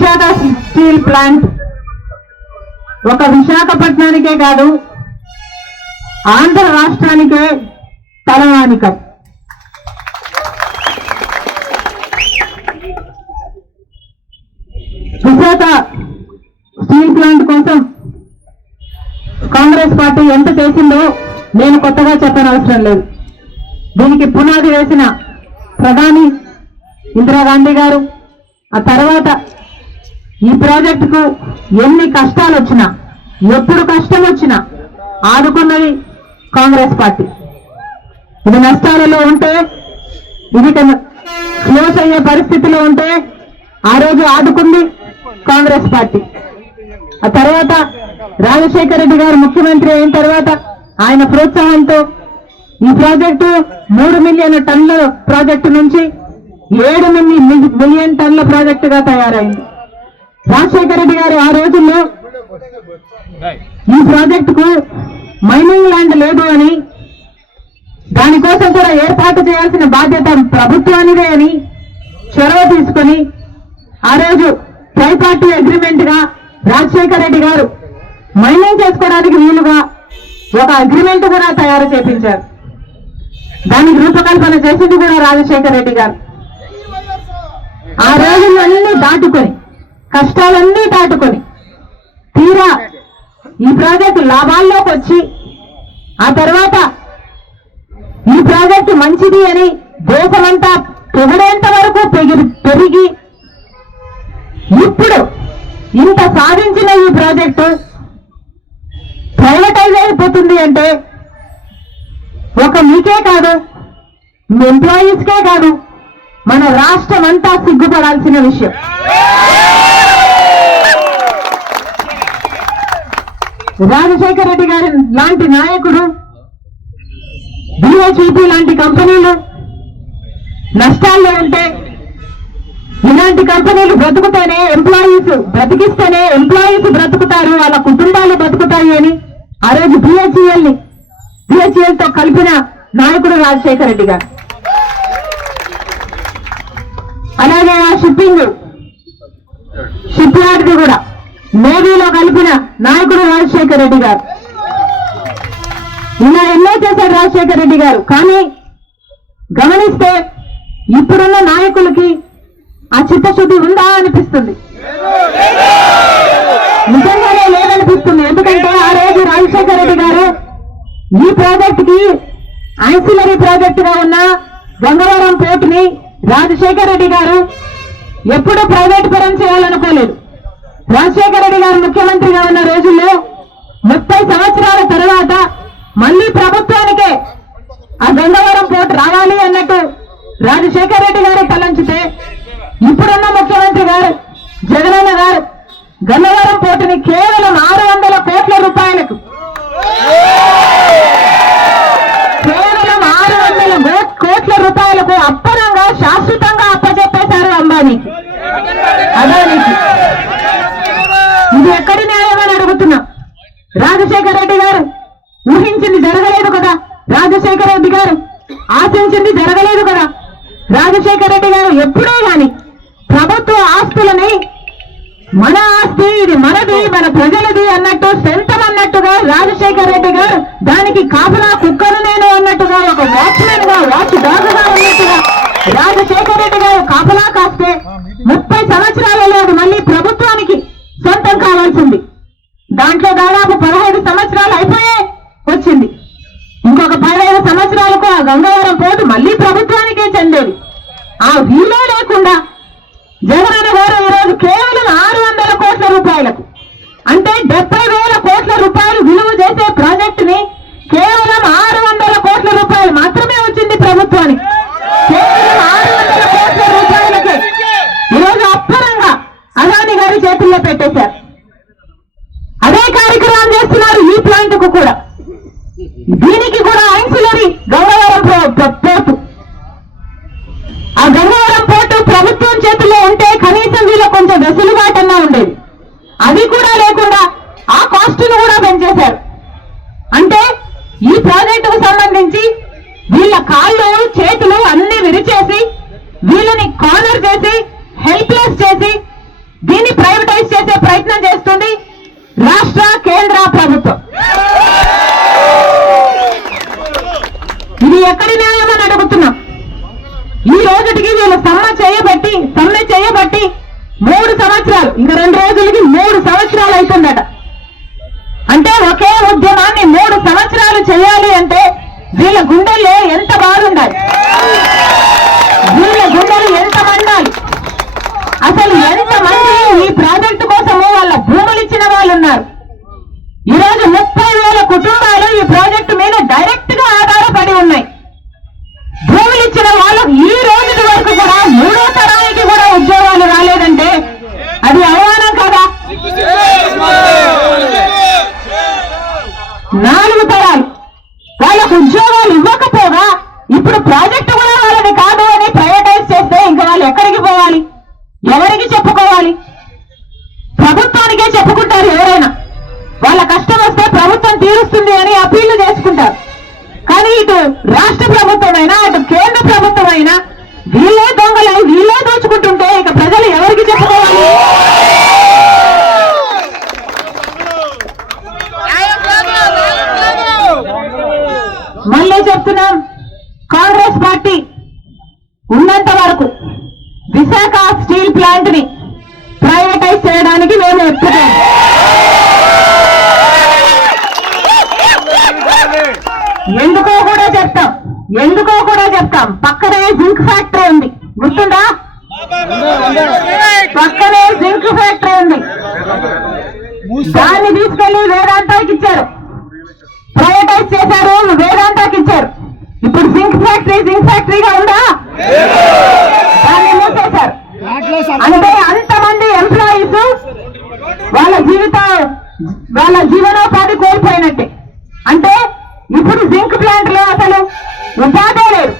Visakha steel plant. ఒక విశాఖపట్నానికే కాదు ఆంధ్ర రాష్ట్రానికే తలవానికం విశాఖ స్టీల్ ప్లాంట్ కోసం కాంగ్రెస్ పార్టీ ఎంత చేసిందో నేను కొత్తగా చెప్పనవసరం లేదు. దీనికి పునాది వేసిన ప్రధాని ఇందిరాగాంధీ గారు ఆ తర్వాత ఈ ప్రాజెక్టుకు ఎన్ని కష్టాలు వచ్చినా ఎప్పుడు కష్టం వచ్చినా ఆదుకున్నది కాంగ్రెస్ పార్టీ. ఇది నష్టాలలో ఉంటే ఇది క్లోజ్ అయ్యే పరిస్థితిలో ఉంటే ఆ రోజు ఆదుకుంది కాంగ్రెస్ పార్టీ. ఆ తర్వాత రాజశేఖర రెడ్డి గారు ముఖ్యమంత్రి అయిన తర్వాత ఆయన ప్రోత్సాహంతో ఈ ప్రాజెక్టు మూడు మిలియన్ టన్నుల ప్రాజెక్టు నుంచి ఏడు మిలియన్ టన్నుల ప్రాజెక్టుగా తయారైంది. రాజశేఖర రెడ్డి గారు ఆ రోజుల్లో ఈ ప్రాజెక్టుకు మైనింగ్ ల్యాండ్ లేదు అని దానికోసం కూడా ఏర్పాటు చేయాల్సిన బాధ్యత ప్రభుత్వానిదే అని చొరవ తీసుకొని ఆ రోజు ట్రైపార్టీ అగ్రిమెంట్గా రాజశేఖర రెడ్డి గారు మైనింగ్ చేసుకోవడానికి వీలుగా ఒక అగ్రిమెంట్ కూడా తయారు చేపించారు. దానికి రూపకల్పన చేసింది కూడా రాజశేఖర రెడ్డి గారు. ఆ రోజులన్నీ దాటుకొని కష్టాలన్నీ దాటుకొని తీరా ఈ ప్రాజెక్టు లాభాల్లోకి వచ్చి ఆ తర్వాత ఈ ప్రాజెక్టు మంచిది అని దేశమంతా పొగిడేంత వరకు పెగిరి పెరిగి ఇప్పుడు ఇంత సాధించిన ఈ ప్రాజెక్టు ప్రైవేటైజ్ అయిపోతుంది అంటే ఒక మీకే కాదు మీ ఎంప్లాయీస్కే కాదు మన రాష్ట్రం అంతా సిగ్గుపడాల్సిన విషయం. రాజశేఖర రెడ్డి గారి లాంటి నాయకుడు బిహెచ్ఈపీ లాంటి కంపెనీలు నష్టాల్లో ఉంటే ఇలాంటి కంపెనీలు బ్రతుకుతేనే ఎంప్లాయీస్ బ్రతికిస్తేనే ఎంప్లాయీస్ బ్రతుకుతారు వాళ్ళ కుటుంబాలు బ్రతుకుతాయి అని ఆ రోజు బిహెచ్ఎల్ని బిహెచ్ఎల్తో కలిపిన నాయకుడు రాజశేఖర రెడ్డి గారు. అలాగే ఆ షిప్పింగ్ షిప్ యార్డ్ కూడా. నేవీలో కలిపిన నాయకుడు రాజశేఖర రెడ్డి గారు. ఇలా ఎన్నో చేశాడు రాజశేఖర రెడ్డి గారు. కానీ గమనిస్తే ఇప్పుడున్న నాయకులకి ఆ చిత్తశుద్ధి ఉందా అనిపిస్తుంది. నిజంగానే లేదనిపిస్తుంది. ఎందుకంటే ఆ రోజు రాజశేఖర రెడ్డి గారు ఈ ప్రాజెక్ట్కి ఆన్సిలరీ ప్రాజెక్ట్గా ఉన్న గంగవరం పోర్ట్ని రాజశేఖర రెడ్డి గారు ఎప్పుడూ ప్రైవేట్ పరం చేయాలనుకోలేదు. రాజశేఖర రెడ్డి గారు ముఖ్యమంత్రిగా ఉన్న రోజుల్లో ముప్పై సంవత్సరాల తర్వాత మళ్ళీ ప్రభుత్వానికే ఆ గంగవరం పోర్టు రావాలి అన్నట్టు రాజశేఖర రెడ్డి గారు తలంచితే ఇప్పుడున్న ముఖ్యమంత్రి గారు జగనన్న గారు గంగవరం పోర్టుని కేవలం ఆరు వందల కోట్ల రూపాయలకు కేవలం ఆరు వందల గో- కోట్ల రూపాయలకు అప్పనంగా శాశ్వతంగా అప్పచెప్పేశారు అంబానీకి అదానికి ఇది ఎక్కడి న్యాయమని అడుగుతున్నా రాజశేఖర రెడ్డి గారు ఊహించింది జరగలేదు కదా రాజశేఖర రెడ్డి గారు ఆశించింది జరగలేదు కదా? రాజశేఖర రెడ్డి గారు ఎప్పుడే గాని ప్రభుత్వ ఆస్తులని మన ఆస్తి ఇది మనది మన ప్రజలది అన్నట్టు సొంతం అన్నట్టుగా రాజశేఖర రెడ్డి గారు దానికి కాపలా కుక్కను నేను అన్నట్టుగా ఒక వాచ్మెన్గా వాచ్ డాగుగా ఉన్నట్టుగా రాజశేఖర రెడ్డి గారు కాపలా కాస్తే ముప్పై సంవత్సరాలలో అది మళ్ళీ ప్రభుత్వానికి సొంతం కావాల్సింది. ప్రభుత్వానికే చెందేది. ఆ వీలో లేకుండా జగనన్న గారు ఈరోజు కేవలం ఆరు వందల కోట్ల రూపాయలకు అంటే డెబ్బై వేల కోట్ల రూపాయలు కొంచెం వెసులుబాటన్నా ఉండేది. అది కూడా లేకుండా ఆ కాస్ట్ను కూడా పెంచేశారు. అంటే ఈ ప్రాజెక్టుకు సంబంధించి వీళ్ళ కాళ్ళు చేతులు అన్ని విరిచేసి వీళ్ళని కార్నర్ చేసి హెల్ప్లెస్ చేసి దీన్ని ప్రైవేటైజ్ చేసే ప్రయత్నం చేస్తుంది రాష్ట్ర కేంద్ర ప్రభుత్వం. ఇది ఎక్కడి న్యాయం అని అడుగుతున్నాం. ఈ రోజుకి వీళ్ళు సమ్మె చేయబట్టి సమ్మె చేయబట్టి సంవత్సరాలు. ఇంకా రెండు రోజులకి మూడు సంవత్సరాలు అవుతుందట అంటే ఒకే ఉద్యమాన్ని మూడు సంవత్సరాలు చేయాలి అంటే వీళ్ళ గుండెల్లో ఎంత బాగుండాలి వీళ్ళ గుండెలు ఎంత మండాలి? అసలు ఎంత మంది ఈ ప్రాజెక్టు కోసము వాళ్ళ భూములు ఇచ్చిన వాళ్ళు ఉన్నారు ఈరోజు ముప్పై వేల కుటుంబాలు ఈ ప్రాజెక్టు మీద డైరెక్ట్ వాళ్ళకు ఉద్యోగాలు ఇవ్వకపోగా ఇప్పుడు ప్రాజెక్టు కూడా వాళ్ళని కాదు అని ప్రైవేటైజ్ చేస్తే ఇంకా వాళ్ళు ఎక్కడికి పోవాలి? ఎవరికి చెప్పుకోవాలి? ప్రభుత్వానికే చెప్పుకుంటారు ఎవరైనా. వాళ్ళ కష్టం వస్తే ప్రభుత్వం తీరుస్తుంది అని అప్పీళ్ళు చేసుకుంటారు. కానీ ఇటు రాష్ట్ర ప్రభుత్వం అయినా అటు కేంద్ర ప్రభుత్వం అయినా వీళ్ళే దొంగలై వీళ్ళే దోచుకుంటుంటే ఇక ప్రజలు ఎవరికి చెప్పుకోవాలి? చెప్తున్నాం కాంగ్రెస్ పార్టీ ఉన్నంత వరకు విశాఖ స్టీల్ ప్లాంట్ని ప్రైవేటైజ్ చేయడానికి మేము ఎప్పుడే ఎందుకో కూడా చెప్తాం ఎందుకో కూడా చెప్తాం. పక్కనే జింక్ ఫ్యాక్టరీ ఉంది. గుర్తుందా? పక్కనే జింక్ ఫ్యాక్టరీ ఉంది. దాన్ని తీసుకెళ్ళి వేదాంతానికి ఇచ్చారు. ప్రైవేటైజ్ చేశారు వేదాంతాకి ఇచ్చారు. ఇప్పుడు జింక్ ఫ్యాక్టరీ జింక్ ఫ్యాక్టరీగా ఉందా? దాన్ని మూసేశారు. అంటే అంతమంది ఎంప్లాయీస్ వాళ్ళ జీవితం వాళ్ళ జీవనోపాధి కోల్పోయినట్టే. అంటే ఇప్పుడు జింక్ ప్లాంట్లో అసలు ఉపాధి లేదు.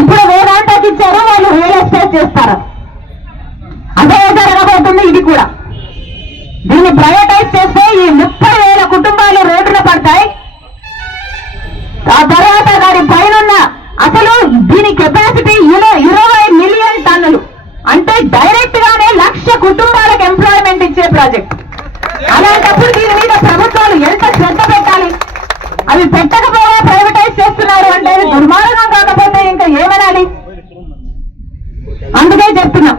ఇప్పుడు వేదాంతాకి ఇచ్చారు వాళ్ళు రియల్ ఎస్టేట్ చేస్తారు? అదే జరగబోతుంది ఇది కూడా. దీన్ని ప్రైవేటైజ్ చేస్తే ఈ ముప్పై వేల కుటుంబాలు రోడ్డు పడతాయి ఆ తర్వాత దాని పైన అసలు దీని కెపాసిటీ ఇరవై మిలియన్ టన్నులు. అంటే డైరెక్ట్ గానే లక్ష కుటుంబాలకు ఎంప్లాయ్మెంట్ ఇచ్చే ప్రాజెక్ట్ అలాంటప్పుడు దీని మీద ప్రభుత్వాలు ఎంత శ్రద్ధ పెట్టాలి? అవి పెట్టకపోగా ప్రైవేటైజ్ చేస్తున్నారు అంటే దుర్మార్గం కాకపోతే ఇంకా ఏమనాలి? అందుకే చెప్తున్నా.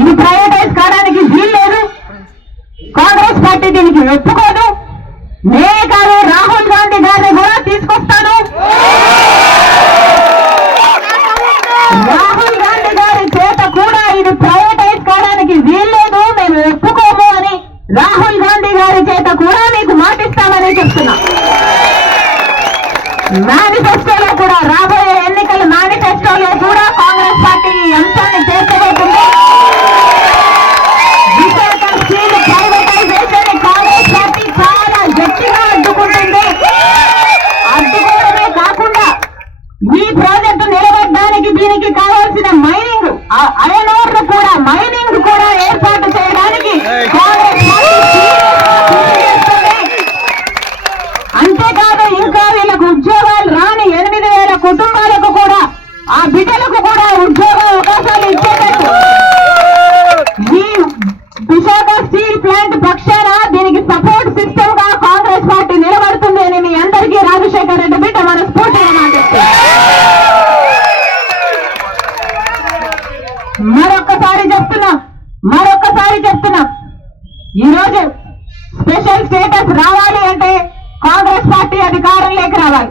ఇది ప్రైవేటైజ్ కావడానికి వీలు లేదు. కాంగ్రెస్ పార్టీ దీనికి ఒప్పుకోదు. నేనే కాదు రాహుల్ గాంధీ గారిని కూడా తీసుకొస్తాను. రాహుల్ గాంధీ గారి చేత కూడా ఇది ప్రైవేటైజ్ కావడానికి వీల్లేదు మేము ఒప్పుకోము అని రాహుల్ గాంధీ గారి చేత కూడా మీకు మాటిస్తామని చెప్తున్నా. మేనిఫెస్టో కూడా రాబోయే ఎన్నికల మేనిఫెస్టోలో కూడా కాంగ్రెస్ పార్టీ ఈ అంశాన్ని చేర్చబోతుంది Visakha steel privatization Congress party చాలా గట్టిగా అడ్డుకుంటుంది అడ్డుకోవడమే కాకుండా ఈ ప్రాజెక్టు నిలబడడానికి దీనికి కావాల్సిన మైనింగ్ ఐరన్ ఓర్ కూడా మైనింగ్ కూడా ఏర్పాటు చేయడానికి కాంగ్రెస్ పార్టీ serious గా కృషి చేస్తుంది. అంతేకాదు ఇంకా వీళ్ళకు ఉద్యోగాలు రాని ఎనిమిది వేల కుటుంబాలకు కూడా ఆ బిడ్డలకు కూడా ఉద్యోగ అవకాశాలు ఇచ్చేటట్టు ఈ విశాఖ స్టీల్ ప్లాంట్ పక్షాన దీనికి సపోర్ట్ సిస్టమ్గా కాంగ్రెస్ పార్టీ నిలబడుతుంది అని మీ అందరికీ రాజశేఖర రెడ్డి బిడ్డ మనస్ఫూర్తిగా మాటిస్తుంది మరొక్కసారి చెప్తున్నా మరొక్కసారి చెప్తున్నా ఈరోజు స్పెషల్ స్టేటస్ రావాలి అంటే కాంగ్రెస్ పార్టీ అధికారంలోకి రావాలి.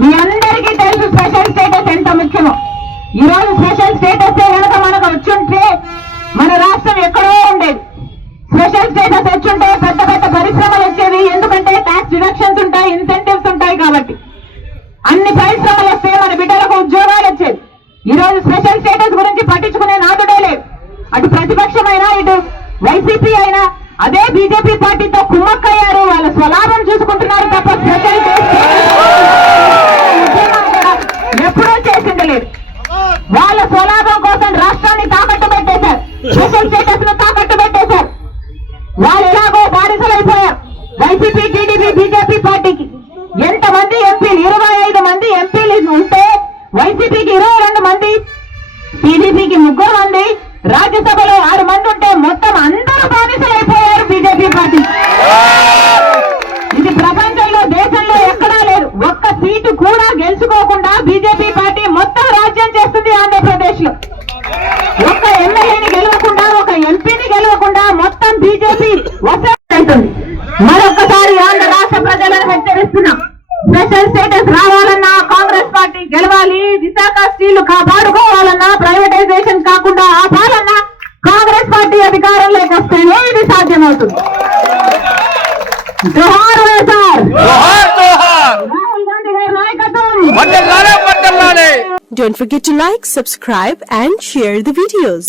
మీ అందరికీ తెలుసు స్పెషల్ స్టేటస్ ఎంత ముఖ్యమో. ఈ రోజు స్పెషల్ స్టేటస్ కనుక మనకు వచ్చుంటే మన రాష్ట్రం ఎక్కడో ఉండేది. స్పెషల్ స్టేటస్ వచ్చుంటే పెద్ద పెద్ద పరిశ్రమలు వచ్చేవి. ఎందుకంటే ట్యాక్స్ డిడక్షన్స్ ఉంటాయి ఇన్సెంటివ్స్ ఉంటాయి కాబట్టి. అన్ని పరిశ్రమలు వస్తే మన బిడ్డలకు ఉద్యోగాలు వచ్చేది ఈ రోజు స్పెషల్ స్టేటస్ గురించి పట్టించుకునే నాదుడే లేదు. అటు ప్రతిపక్షమైనా ఇటు వైసీపీ అయినా అదే బీజేపీ పార్టీతో కుమ్మక్కయ్యారు. వాళ్ళ స్వలాభం చూసుకుంటున్నారు తప్ప స్పెషల్ ఎప్పుడూ చేసింది లేదు. వాళ్ళ స్వలాభం కాపాడుకోవాలన్నా ప్రైవేటైజేషన్ కాకుండా ఆపాలన్నా కాంగ్రెస్ పార్టీ అధికారంలోకి వస్తేనే ఇది సాధ్యమవుతుంది. జోహార్ రాహుల్ గాంధీ గారి నాయకత్వం. Don't forget to like, subscribe and share the videos.